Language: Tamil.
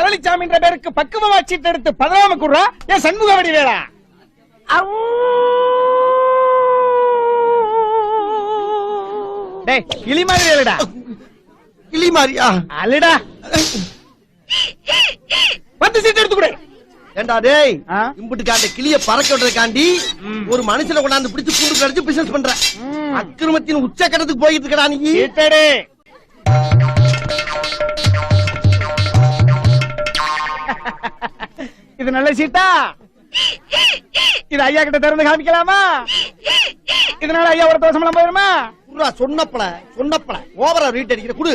பழனிசாமின்ற பேருக்கு பக்குவமா சீட்டு எடுத்து பதறாம குடுறா என் சண்முகவடி வேளா. டேய் கிளி மாதிரி அழுடா. கிளி மாதிரியா? அழுடா. 10 சீட்டு எடுத்து கொடு. ஏண்டா டேய், இம்புட்டுக்காண்டி கிளிய பறக்க விடுறதுக்காண்டி ஒரு மனுஷனை கொண்டாந்து பிடிச்சு கூண்டு அடிச்சு பிசினஸ் பண்ற அக்கிரமத்தின் உச்சக்கட்டத்துக்கு போயிட்டு இருக்கடா நீ. சீட்டடு. இது நல்ல சீட்டா? இது ஐயா கிட்ட திறந்து காமிக்கலாமா? இதனால ஐயா ஒரு தோசம் போயிருமா? சொன்னப்பல ஓவரா ரீட் அடிக்கிற குடு.